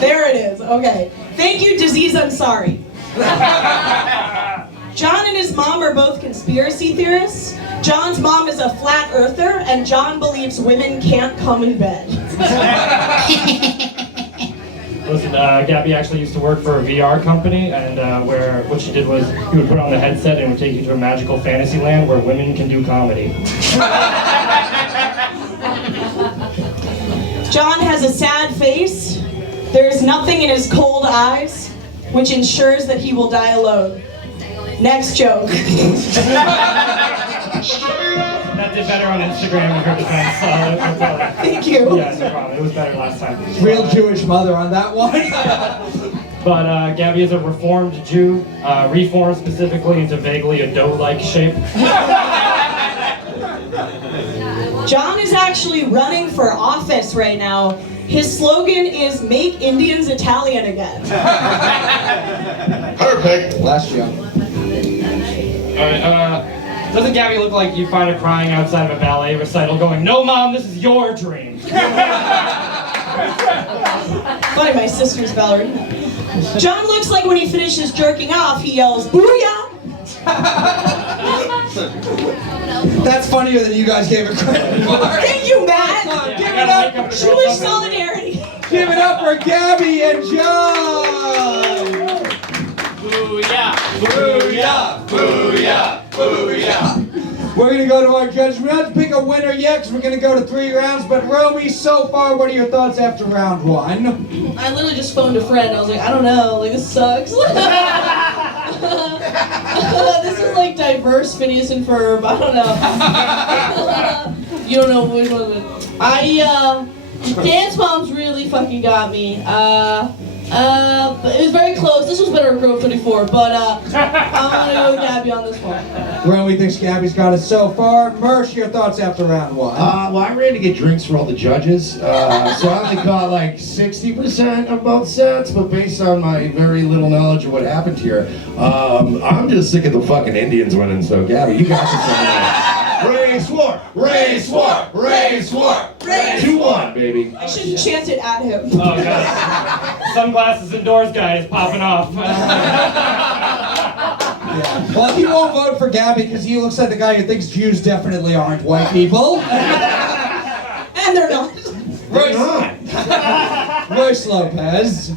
There it is. Okay. Thank you, Disease Ansari. John and his mom are both conspiracy theorists. John's mom is a flat earther, and John believes women can't come in bed. Listen, Gabby actually used to work for a VR company, and where what she did was he would put on the headset and it would take you to a magical fantasy land where women can do comedy. John has a sad face. There is nothing in his cold eyes, which ensures that he will die alone. Next joke. That did better on Instagram in her defense. Thank you. Yeah, no problem. It was better last time. Real Jewish mother on that one. But Gabby is a reformed Jew, reformed specifically into vaguely a dough-like shape. John is actually running for office right now. His slogan is "Make Indians Italian Again." Perfect. Last joke. Alright, doesn't Gabby look like you find her crying outside of a ballet recital going, "No, Mom, this is your dream." Funny, my sister's ballerina. John looks like when he finishes jerking off, he yells, "Booyah!" That's funnier than you guys gave her credit for. Thank you, Matt. Give it up. Jewish solidarity. Give it up for Gabby and John. Booyah! Booyah! Booyah! Booyah! We're going to go to our judges. We don't have to pick a winner yet because we're going to go to 3 rounds. But Romy, so far, what are your thoughts after round 1? I literally just phoned a friend. I was like, I don't know, like this sucks. This is like diverse Phineas and Ferb. I don't know. You don't know which one of it. Dance Moms really fucking got me. It was very close. This was better than Grove 34, but I'm gonna go with Gabby on this one. Romy thinks Gabby's got it so far. Mersh, your thoughts after round 1? Well, I ran to get drinks for all the judges, so I only got like 60% of both sets, but based on my very little knowledge of what happened here, I'm just sick of the fucking Indians winning, so Gabby, you got this one. Race war! Race war! Race war! 2-1, baby. I shouldn't chant it at him. Oh, God. Sunglasses indoors guy is popping off. Yeah. Well, he won't vote for Gabby because he looks like the guy who thinks Jews definitely aren't white people. And they're not. Royce Lopez.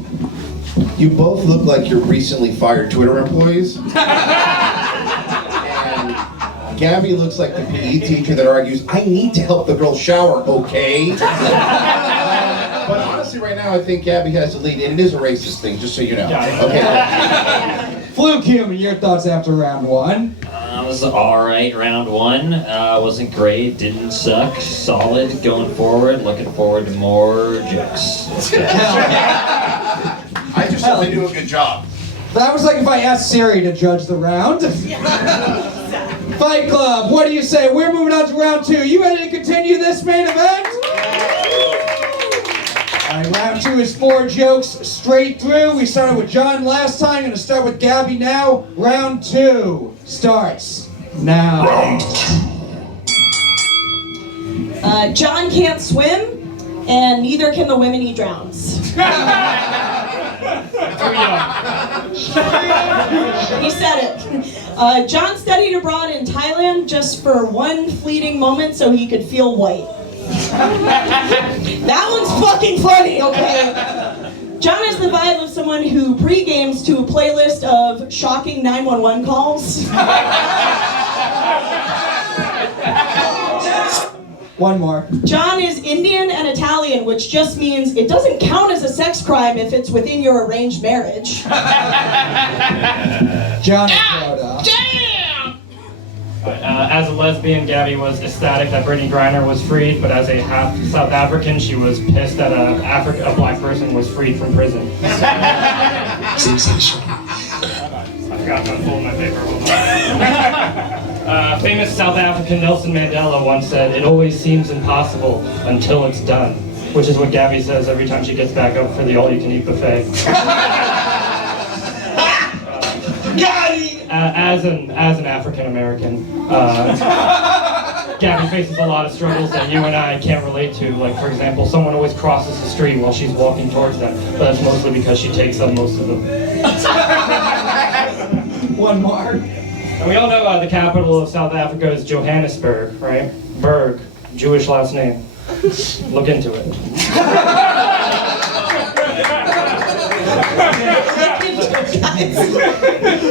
You both look like you're recently fired Twitter employees. Gabby looks like the PE teacher that argues, I need to help the girl shower, okay? But honestly, right now, I think Gabby has the lead, and it is a racist thing, just so you know. Okay. Fluke Human, your thoughts after round 1? It was alright, round 1. Wasn't great, didn't suck, solid going forward. Looking forward to more jokes. I just thought they do a good job. That was like if I asked Siri to judge the round. Fight Club, what do you say? We're moving on to round 2. You ready to continue this main event? Alright, round 2 is 4 jokes straight through. We started with John last time. Gonna start with Gabby now. Round 2 starts now. Round 2. John can't swim, and neither can the women he drowns. He said it. John studied abroad in Thailand just for one fleeting moment so he could feel white. That one's fucking funny, okay? John has the vibe of someone who pre-games to a playlist of shocking 911 calls. One more. John is Indian and Italian, which just means it doesn't count as a sex crime if it's within your arranged marriage. John Ajodah. As a lesbian, Gabby was ecstatic that Brittany Griner was freed, but as a half South African, she was pissed that a black person was freed from prison. Sensational. I forgot to unfold my paper. Hold on. Famous South African Nelson Mandela once said, "It always seems impossible until it's done," which is what Gabby says every time she gets back up for the all-you-can-eat buffet. As an African American, Gabby faces a lot of struggles that you and I can't relate to. Like, for example, someone always crosses the street while she's walking towards them, but that's mostly because she takes up most of them. One more. And we all know the capital of South Africa is Johannesburg, right? Berg, Jewish last name. Look into it.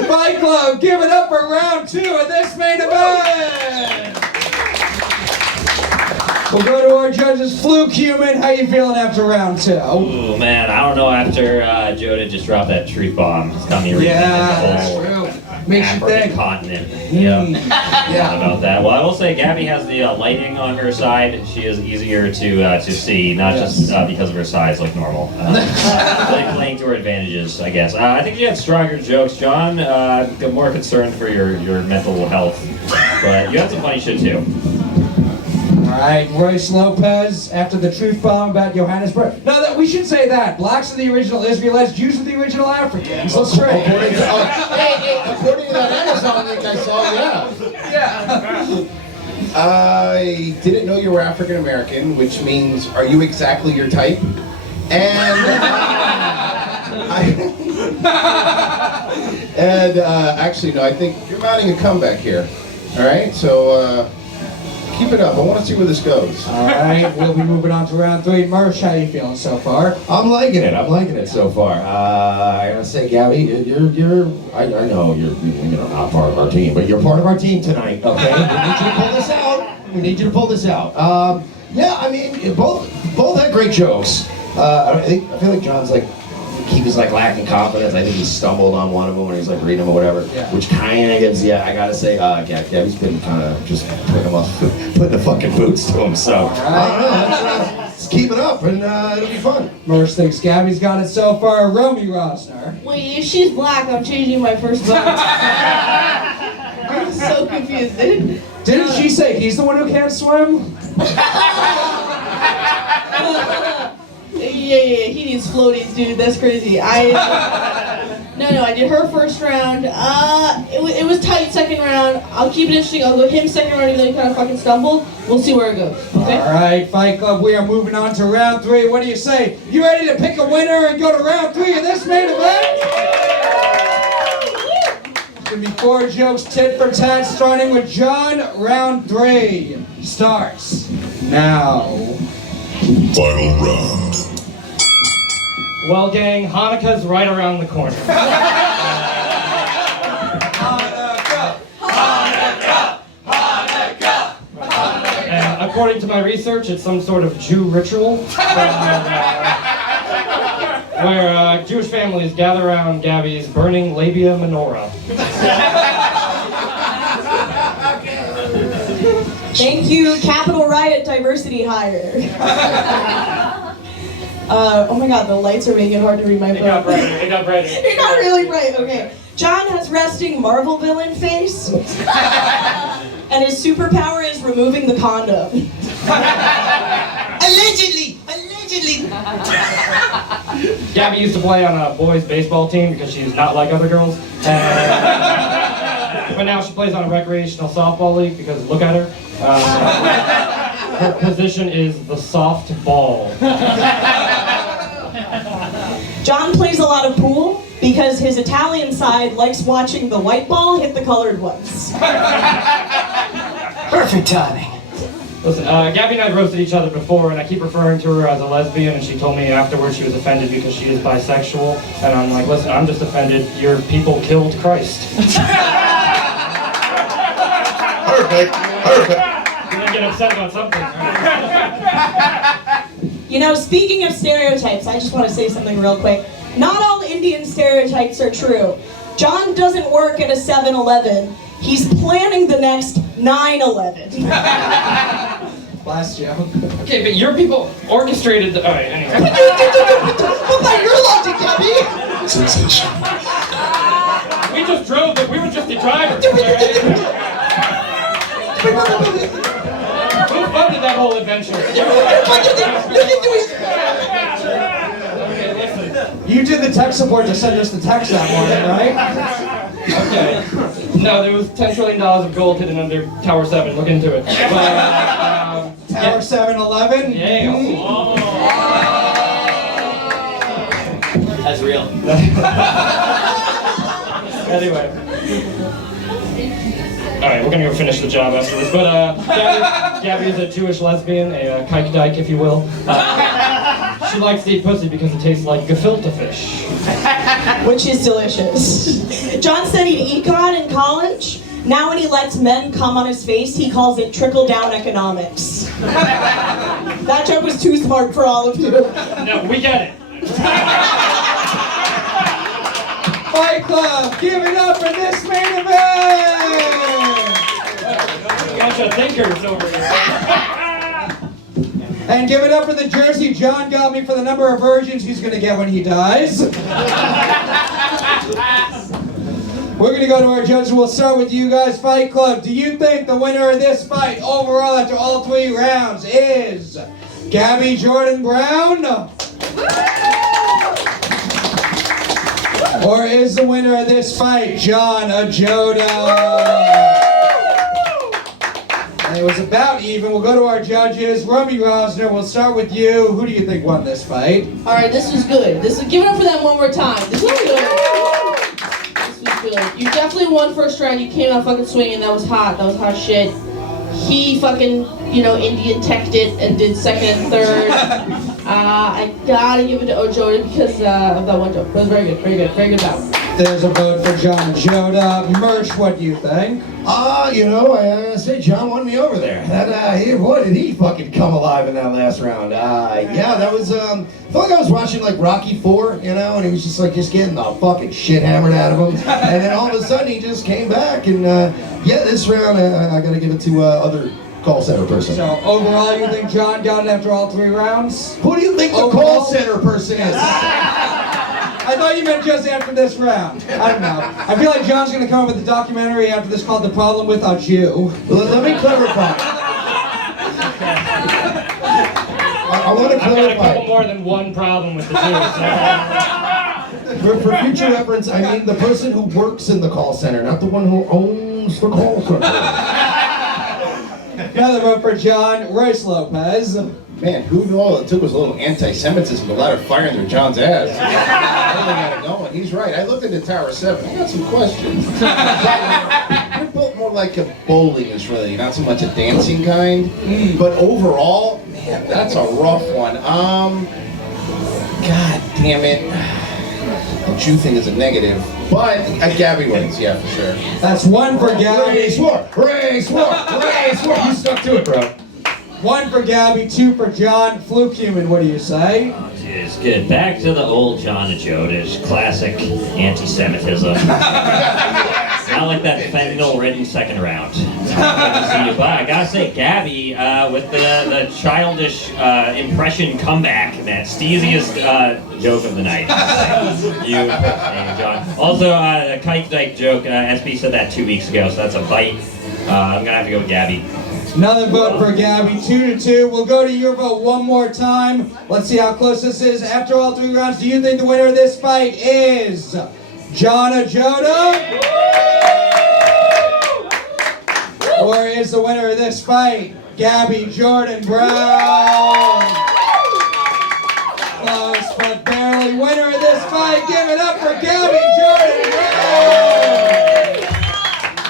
Fight Club, give it up for round 2 of this main event. We'll go to our judges. Fluke Human, how you feeling after round 2? Oh man, I don't know after Ajodah just dropped that truth bomb. It's got me rethinking the whole African continent. Yeah, about that. Well, I will say Gabby has the lighting on her side. She is easier to see, not just because of her size, like normal. Really playing to her advantages, I guess. I think you had stronger jokes, John. Got more concerned for your mental health, but you had some funny shit too. All right, Royce Lopez, after the truth bomb about Johannesburg. No, that we should say that. Blacks are the original Israelites, Jews are the original Africans. Let's try. According to that Amazon link I saw, I didn't know you were African American, which means, are you exactly your type? And actually, no, I think you're mounting a comeback here. All right, so keep it up. I want to see where this goes. All right, we'll be moving on to round 3. Mersh, how you feeling so far? I'm liking it. I'm liking it so far. I gotta say, Gabby, I know you're not part of our team, but you're part of our team tonight. Okay, we need you to pull this out. We need you to pull this out. Yeah, I mean, both had great jokes. I feel like John's like. He was like lacking confidence. I think he stumbled on one of them when he was like reading them or whatever, which kind of gives, I gotta say, Gabby's been kind of just putting the fucking boots to him. So I don't know. Let's keep it up and it'll be fun. Mersh thinks Gabby's got it so far. Romy Rosner. Wait, if she's black, I'm changing my first vote. I'm so confused, dude. Didn't she say he's the one who can't swim? Yeah, he needs floaties, dude. That's crazy. No, I did her first round. It was tight second round. I'll keep it interesting. I'll go him second round, even though he kind of fucking stumbled. We'll see where it goes. Okay? All right, Fight Club, we are moving on to round 3. What do you say? You ready to pick a winner and go to round 3 of this main event? It's gonna be 4 jokes, tit for tat, starting with John. Round 3 starts now. Final round. Well, gang, Hanukkah's right around the corner. And according to my research, it's some sort of Jew ritual where Jewish families gather around Gabby's burning labia menorah. Thank you, Capital Riot Diversity Hire. Oh my god, the lights are making it hard to read my phone. It got brighter. You're not really bright, okay. John has resting Marvel villain face. And his superpower is removing the condom. Allegedly! Gabby used to play on a boys' baseball team because she's not like other girls. But now she plays on a recreational softball league because look at her. Her position is the soft ball. John plays a lot of pool because his Italian side likes watching the white ball hit the colored ones. Perfect timing. Listen, Gabby and I roasted each other before, and I keep referring to her as a lesbian, and she told me afterwards she was offended because she is bisexual. And I'm like, listen, I'm just offended. Your people killed Christ. Perfect. Perfect. You're gonna get upset about something. You know, speaking of stereotypes, I just want to say something real quick. Not all Indian stereotypes are true. John doesn't work at a 7-Eleven. He's planning the next 9/11. Last joke. Okay, but your people orchestrated the... Alright, anyway. What about your logic, Gabby? We just drove it. We were just the drivers. Who funded that whole adventure? You did the tech support to send us the text that morning, right? Okay. No, there was $10 trillion of gold hidden under Tower 7. Look into it. But, Tower 7-Eleven? Yeah. That's real. Anyway. Alright, we're gonna go finish the job after this. But Gabby is a Jewish lesbian, a kike dyke, if you will. She likes to eat pussy because it tastes like gefilte fish. Which is delicious. John studied econ in college. Now when he lets men come on his face, he calls it trickle-down economics. That joke was too smart for all of you. No, we get it. Fight Club, give it up for this main event! Bunch of thinkers over here. And give it up for the jersey John got me for the number of virgins he's gonna get when he dies. We're gonna go to our judges. We'll start with you guys, Fight Club. Do you think the winner of this fight overall after all 3 rounds is Gabby Jordan Brown? Or is the winner of this fight John Ajodah? And it was about even. We'll go to our judges. Romy Rosner, we'll start with you. Who do you think won this fight? All right, this was good. Give it up for them one more time. This was good. This was good. You definitely won first round. You came out fucking swinging. That was hot. That was hot shit. He fucking, Indian teched it and did second and third. I gotta give it to Ajodah because of that one joke. It was very good, very good, very good battle. There's a vote for John Ajodah. Mersh, what do you think? I say John won me over there. Boy, did he fucking come alive in that last round. Yeah, that was, I felt like I was watching like Rocky 4, and he was just getting the fucking shit hammered out of him. And then all of a sudden he just came back, and yeah, this round I gotta give it to other call center person. So overall, you think John got it after all 3 rounds? Who do you think the call center person is? I thought you meant just after this round. I don't know. I feel like John's going to come up with a documentary after this called The Problem with a Jew. Let me clarify. I want to clarify. I've got a couple more than one problem with the Jews. For future reference, I mean the person who works in the call center, not the one who owns the call center. Another vote for John. Royce Lopez. Man, who knew all it took was a little anti-Semitism to let her fire under John's ass. I really got it going. He's right. I looked into Tower 7. I got some questions. They're built more like a bowling is really, not so much a dancing kind. But overall, man, that's a rough one. God damn it. The Jew thing is a negative. But Gabby wins, yeah, for sure. That's 1 for Gabby. Race war! Race war! Race war! You stuck to it, bro. 1 for Gabby, 2 for John. Fluke Human, what do you say? It's good. Back to the old John Ajodah, classic anti-Semitism. Not like that fentanyl-ridden second round. But I gotta say, Gabby, with the childish impression comeback, man, steeziest joke of the night. You and John. Also, the kike dyke joke, SB said that 2 weeks ago, so that's a bite. I'm gonna have to go with Gabby. Another vote for Gabby, 2-2. We'll go to your vote one more time. Let's see how close this is. After all 3 rounds, do you think the winner of this fight is John Ajodah? Or is the winner of this fight Gabby Jordan Brown? Close but barely. Winner of this fight, give it up for Gabby Jordan Brown!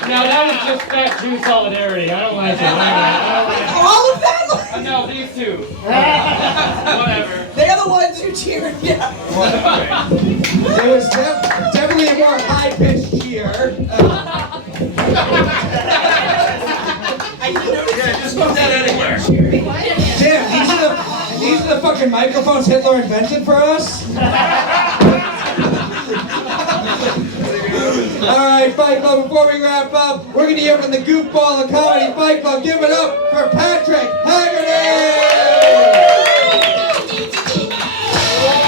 Now that was just fat Jew solidarity. I don't like it. All of that? No, these two. Whatever. They're the ones who cheered. Yeah. There was definitely a more high-pitched cheer. Yeah, just move that anywhere. Damn, these are the fucking microphones Hitler invented for us? Alright, Fight Club, before we wrap up, we're going to hear from the goofball of Comedy Fight Club. Give it up for Patrick Haggerty!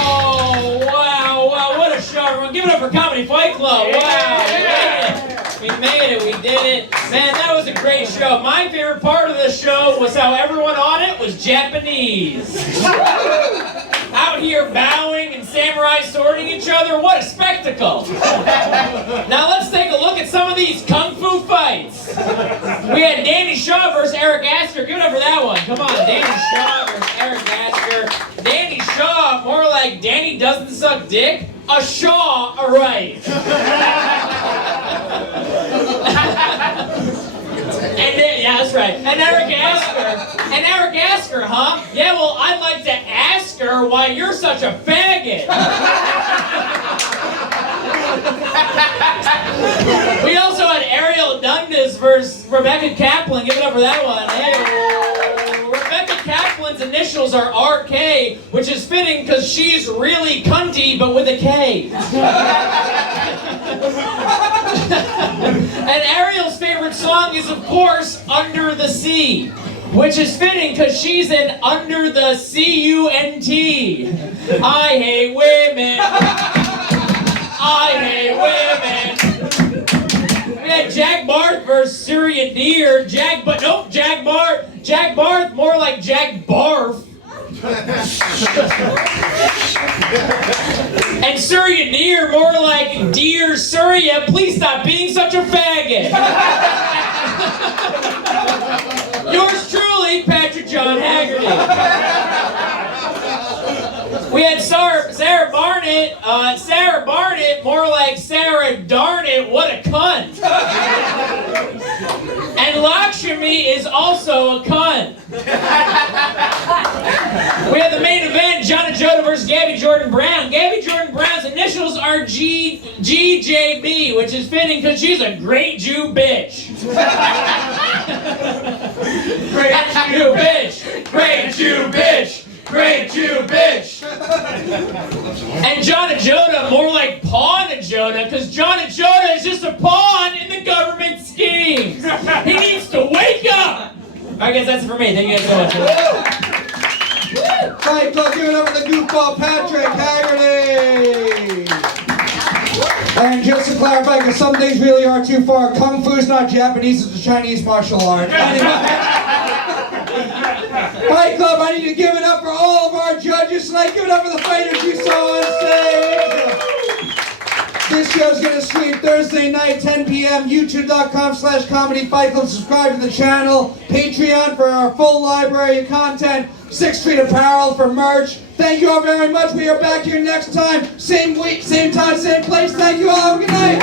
Oh, wow, what a show, everyone. Give it up for Comedy Fight Club. Wow, we made it, we did it. Man, that was a great show. My favorite part of the show was how everyone on it was Japanese. Out here bowing and samurai swording each other. What a spectacle. Now let's take a look at some of these kung fu fights. We had Danny Shaw versus Eric Asker. Give it up for that one. Come on, Danny Shaw versus Eric Asker. Danny Shaw, more like Danny doesn't suck dick. A Shaw, a right. Yeah, that's right. And Eric Asker, huh? Yeah, well, I'd like to ask her why you're such a faggot. We also had Arielle Dundas versus Rebecca Kaplan. Give it up for that one. Hey, Rebecca Kaplan's initials are RK, which is fitting because she's really cunty, but with a K. And Arielle's favorite song is, of course, Under the Sea, which is fitting because she's an under the C-U-N-T. I hate women. I hate women. We had Jack Barth versus Surya Deer. Jack Barth, more like Jack Barth. And Surya Deer, more like Dear Surya, please stop being such a faggot. Yours truly, Patrick John Haggerty. We had Sarah Barnitt. Sarah Barnitt, more like Sarah darn it, what a cunt. And Lakshmi is also a cunt. We had the main event, Ajodah versus Gabby Jordan Brown. Gabby Jordan Brown's initials are GJB, which is fitting because she's a great Jew bitch. Great Jew bitch. Great Jew bitch. Great Jew bitch! And Ajodah, more like Pawn Ajodah, because Ajodah is just a pawn in the government scheme. He needs to wake up! Alright guys, that's it for me. Thank you guys so much. Fight Club, give it up for the goofball Patrick Haggerty! And just to clarify, because some things really are too far, Kung Fu's not Japanese, it's a Chinese martial art. Fight Club, I need to give it up for all of our judges tonight. Give it up for the fighters you saw on stage. This show's going to stream Thursday night, 10 p.m. YouTube.com/Comedy Fight Club. Subscribe to the channel. Patreon for our full library of content. 6th Street Apparel for merch. Thank you all very much. We are back here next time. Same week, same time, same place. Thank you all. Have a good night.